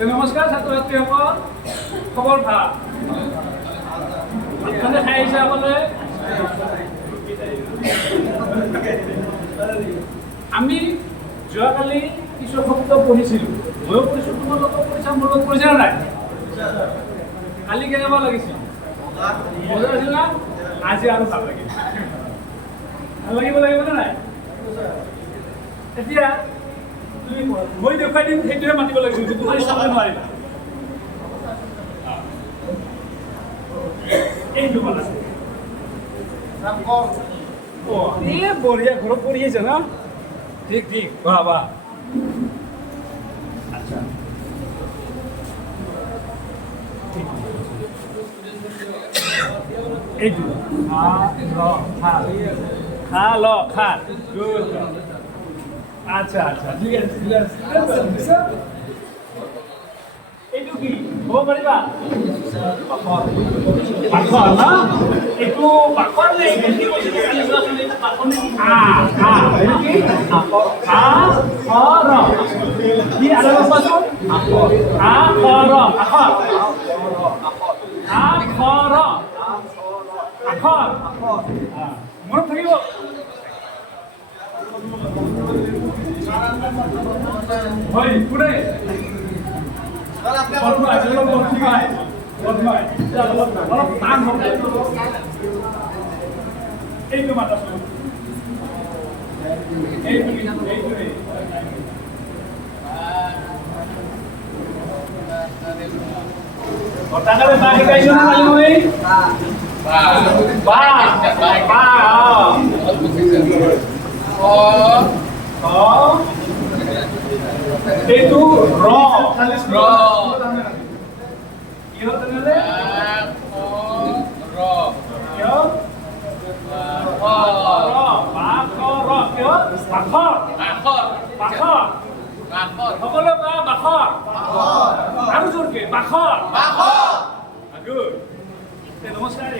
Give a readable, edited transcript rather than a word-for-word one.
নমস্কাৰ ছাত্ৰ ছাত্ৰীসকল, খবৰ ভাল? ভাত খাই আহিছে সকলোৱে? আমি যোৱাকালি কিছু শব্দ পঢ়িছিলোঁ, ময়ো পঢ়িছোঁ, তোমালোকেও পঢ়িছা, মোৰ লগত পঢ়িছা নাই? কালি কেনেকুৱা লাগিছিল? মজা আছিল না? আজি আৰু ভাল লাগিল। ভাল লাগিব নে নাই? এতিয়া মই দেখুৱাই দিম, সেইটোহে মাতিব লাগিছিল, তুমি চাব নোৱাৰিবা। এইটো মানে বঢ়িয়া, ঘৰত পঢ়ি আছে ন? ঠিক ঠিক, বাহ বাহ। আচ্ছা, এইটো খাল। গুড। আচ্ছা আচ্ছা, ঠিক আছে। এইটো কি ক'ব পাৰিবা? বাখৰ না? এইটো বাখৰ নে কি কৈছিল? বাখৰ নে কি? কি আৰু কোৱাচোন? আখৰ মনত থাকিব। হয় কোনে? এইটো মাতাচোন, তাহলে বা শিকাইছো না কালি মই? এইটো ৰ কি হ'ল তেনেহ'লে? সকলো বাখৰ আৰু জোৰকে বাখৰ। নমস্কাৰ।